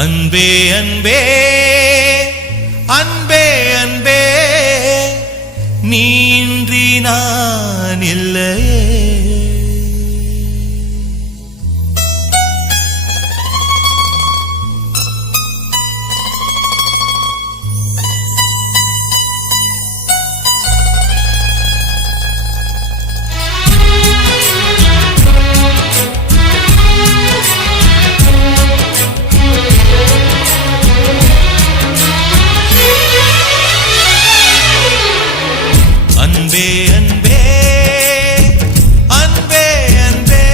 அன்பே அன்பே அன்பே அன்பே நீன்றி நான் இல்லையே. அன்பே அன்பே அன்பே அன்பே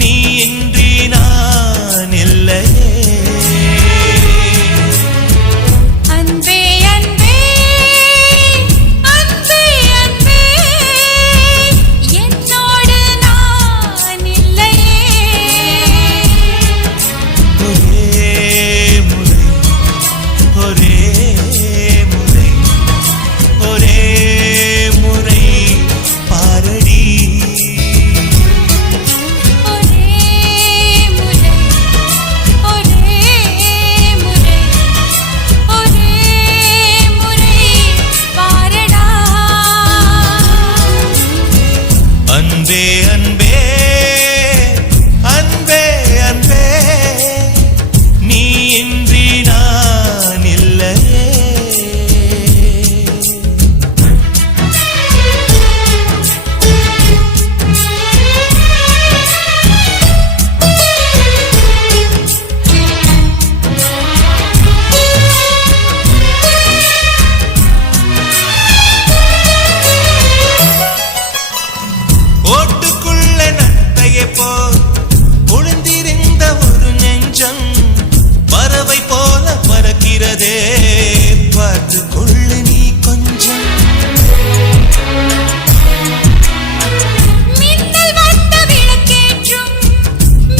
நீ இன்றி நான் இல்லையே. அன்பே அன்பே அன்பே அன்பே என்னோடு நான் இல்லையே. ஒரே முறை பாரடி. அன்பே அன்பே அன்பே அன்பே நீ இன்றி நான் இல்லையே. ஓட்டுக்குள்ள நத்தையை போல் ஒளிந்திருந்த ஒரு நெஞ்சம் பறவை போல பறக்கிறதே, பார்த்து கொள்ளு நீ கொஞ்சம். மின்னல் வந்த விளக்கேற்றும்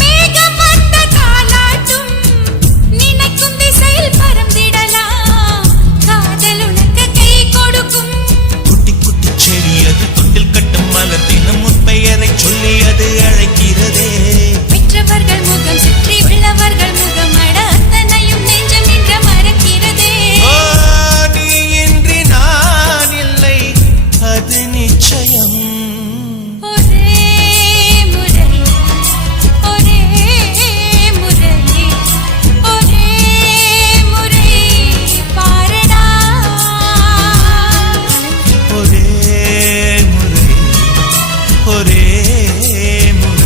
மேகம் வந்த தாலாட்டும் நினைக்கும் திசையில் பறந்திடலாம், காதல் உனக்கு கை கொடுக்கும். குட்டி குட்டி செடி அது தொட்டில் கட்டும் மலர் தினம் முற்பெயரை சொல்லி அது அழைக்கிறதே. பெற்றவர்கள் முகம் சுற்றி உள்ளவர்கள் முகம் அட அத்தனையும் நெஞ்சம் நின்ற மறக்கிறதே. ஓ, நீ இன்றி நான் இல்லை அது நிச்சயம். ஒரே முறை ஒரே முறை ஒரே முறை பாரடா. ஒரே முறை ஒரே முறை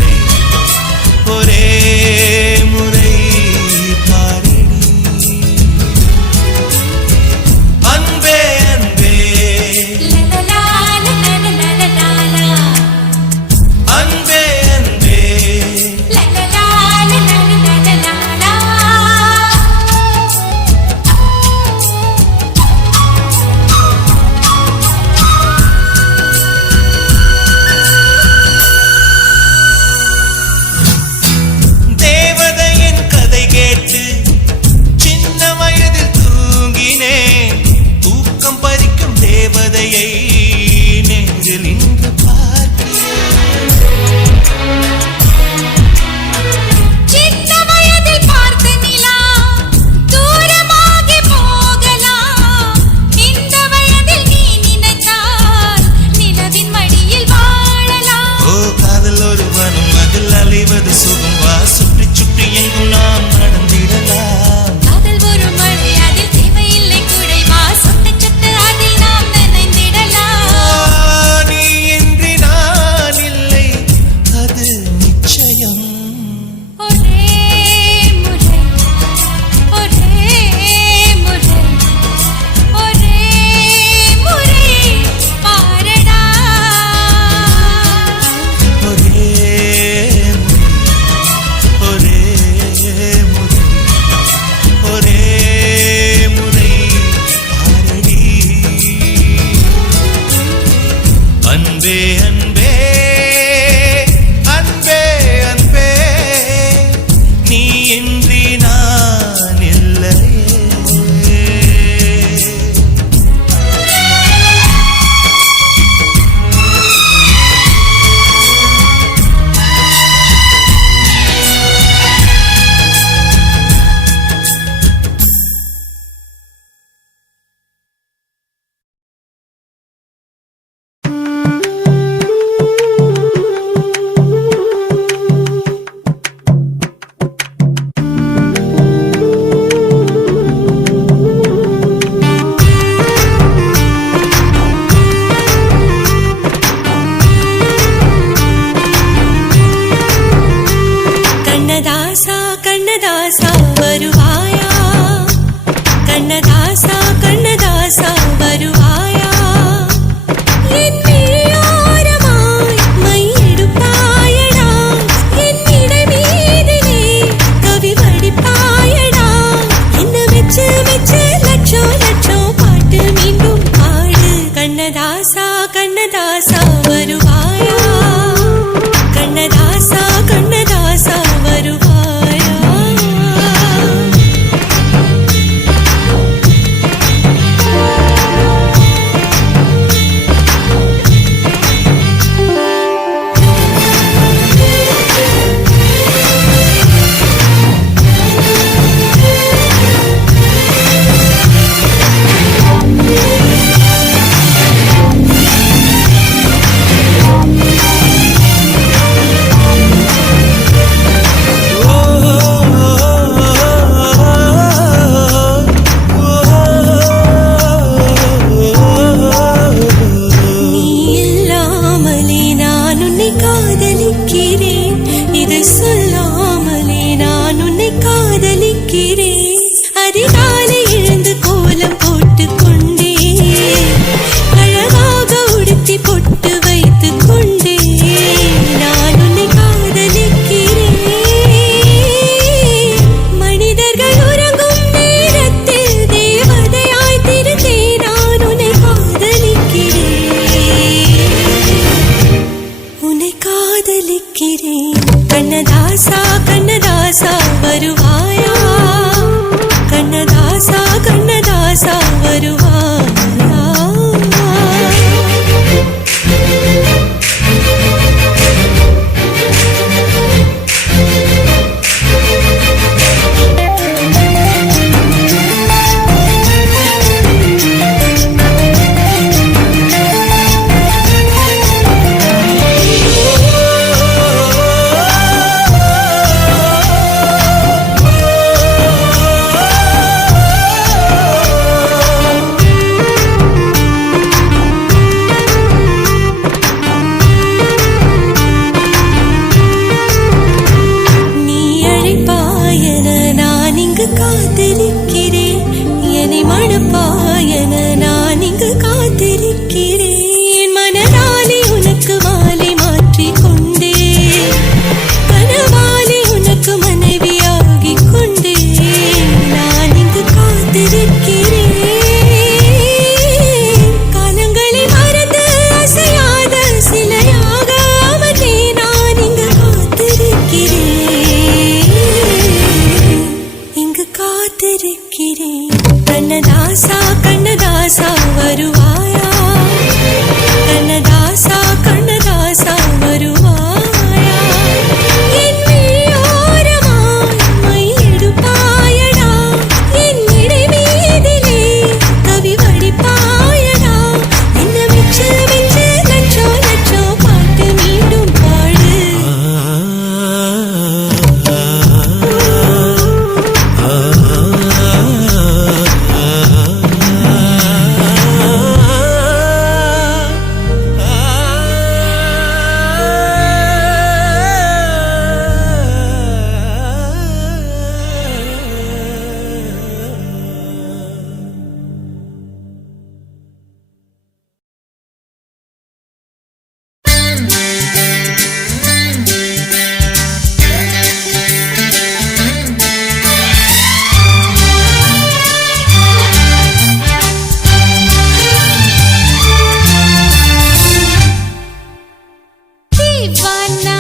தீவானா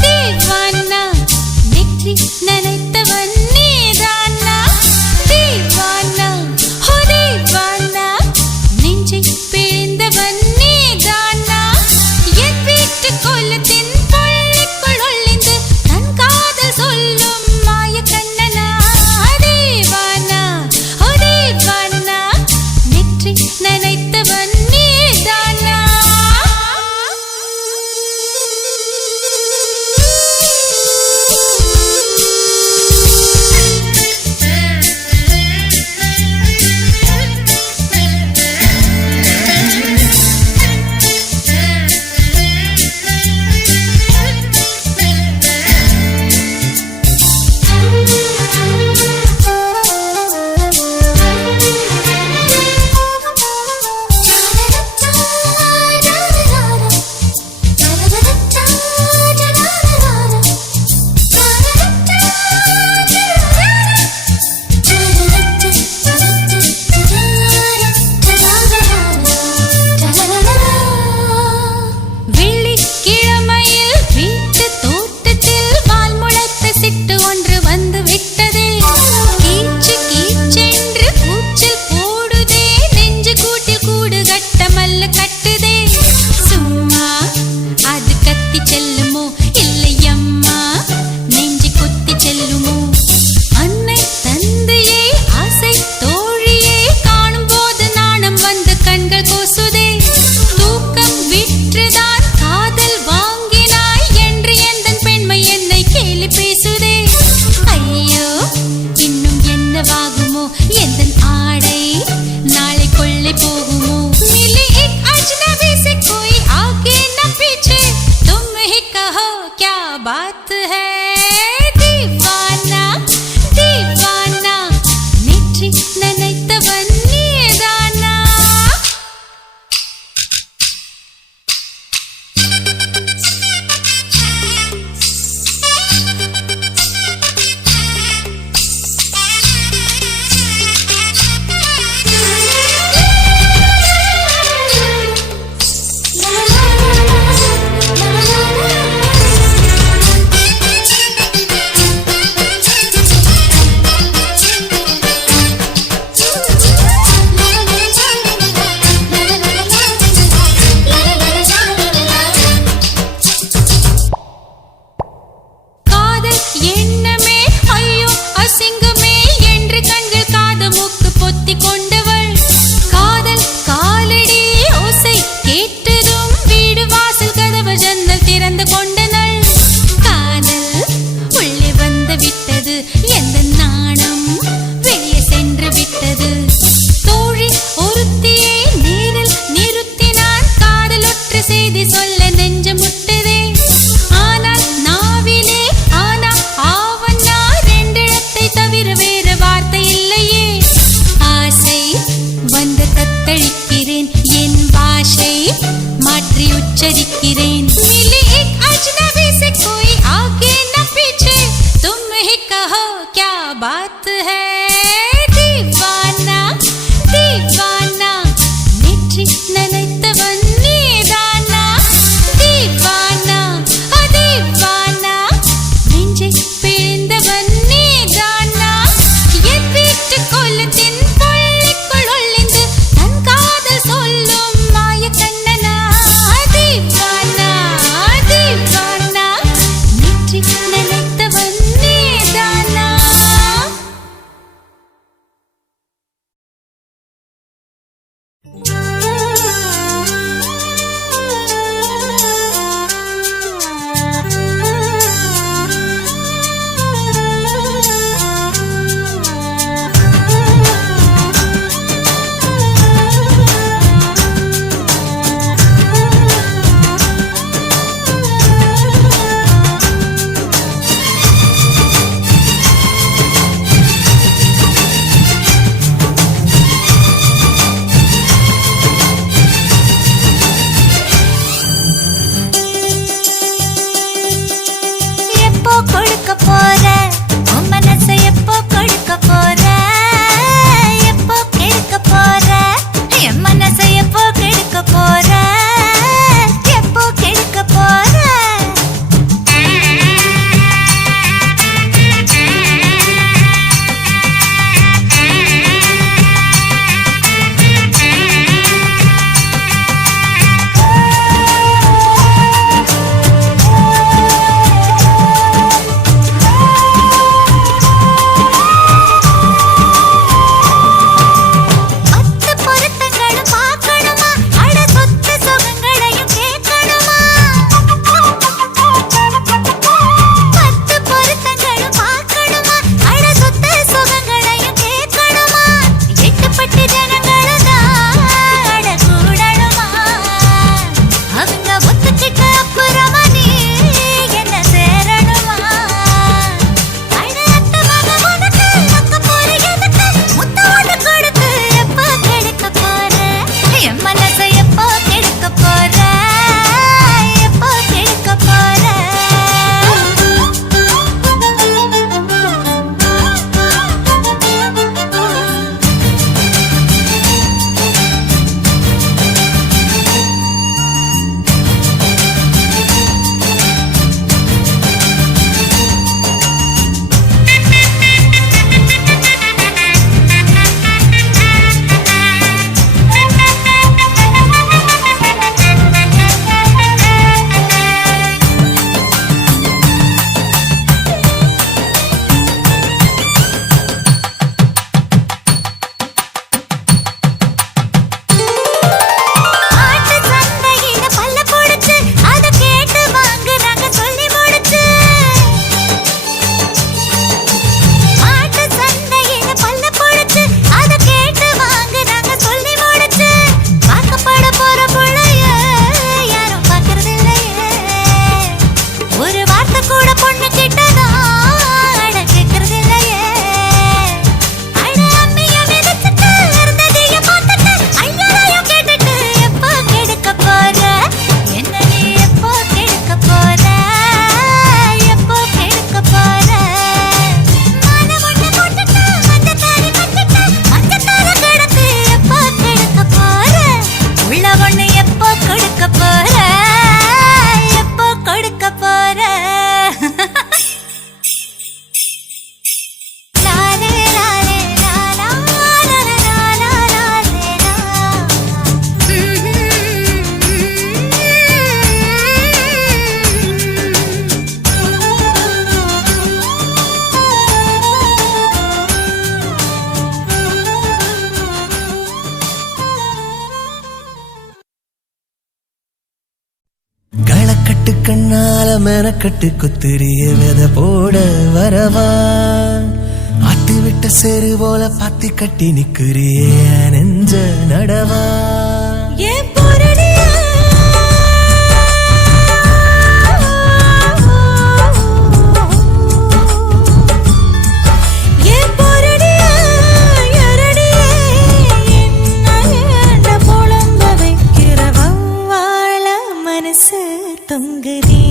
தீவானா நெற்றி நனைத்தவன் நீதானா தீவானா ஹோ தீவானா நெஞ்சை பிழிந்தவன் நீதானா என் வீட்டு கோலத்தின் பள்ளிக்குள் ஒளிந்து தன் காதல் சொல்லும் மாய கண்ணனா தீவானா ஹோ தீவானா நெற்றி நனைத்தவன் நீதானா வெள்ளிக்கிழமையில் வீட்டு தோட்டத்தில் வால் முளைத்த சிட்டு ஒன்று வந்து விட்டதே கீச்சு கீச்சென்று கூச்சல் போடுதே நெஞ்சு கூட்டில் கூடு கட்ட மல்ல கட்டுதே சும்மா அது கத்தி செல்லுமோ இல்லையம்மா நெஞ்சு கொத்தி செல்லுமோ அன்னை தந்தையே ஆசை தோழியே காணும் போது நாணம் வந்து கண்கள் கூசுதே தூக்கம் விற்றுதான் காதல் வாங்கினாய் என்று எந்தன் பெண்மை என்னை கேலி பேசுதே ஐயோ இன்னும் என்னவாகுமோ எந்தன் ஆடை நாளை கொள்ளை போகுமோ मिली एक अजनबी से कोई आगे न पीछे तुम ही कहो क्या बात है दीवाना दीवाना நெற்றி நனைத்தவன் நீதானா காதல் எண்ணமே ஐயோ அசிங்கமே என்று கண்கள் காது மூக்கு பொத்தி கொண்டவள் காதல் காலடி ஓசை கேட்டதும் வீடு வாசல் கதவு ஜன்னல் திறந்து கொண்டனள் காதல் உள்ளே வந்து விட்டது எந்த நாணம் வெளியே சென்று விட்டது தோழி ஒருத்தியை நேரில் நிறுத்தினான் காதலொற்ற செய்தி சொல்ல நெஞ்சு முட்டதே ஆனால் நாவிலே ஆனா ஆவன்னா ரெண்டிடத்தை தவிர வேறு வார்த்தை இல்லையே ஆசை வந்து தத்தளிக்கிறேன் என் பாஷை மாற்றி உச்சரிக்கிறேன் मिली एक अजनबी से कोई आगे न पीछे तुम ही कहो क्या बात है दीवाना दीवाना நெற்றி நனைத்தவன் நீதானா दीवाना दीवाना நெஞ்சை பிழிந்தவன் நீதானா என் வீட்டு கோலத்தின் பள்ளிக்குள் ஒளிந்து தன் காதல் சொல்லும் மாய கண்ணனா दीवाना கண்ணால மெனக்கட்டு குத்திரிய வித போட வரவா ஆத்தி விட்ட செரு போல பாத்தி கட்டி நிக்கிறிய நெஞ்ச நடவா ஏன் போரடியா ஏன் போரடியா யாரடியே என்ன புலம்ப வைக்கிற வவ்வாழ மனசு தொங்குதே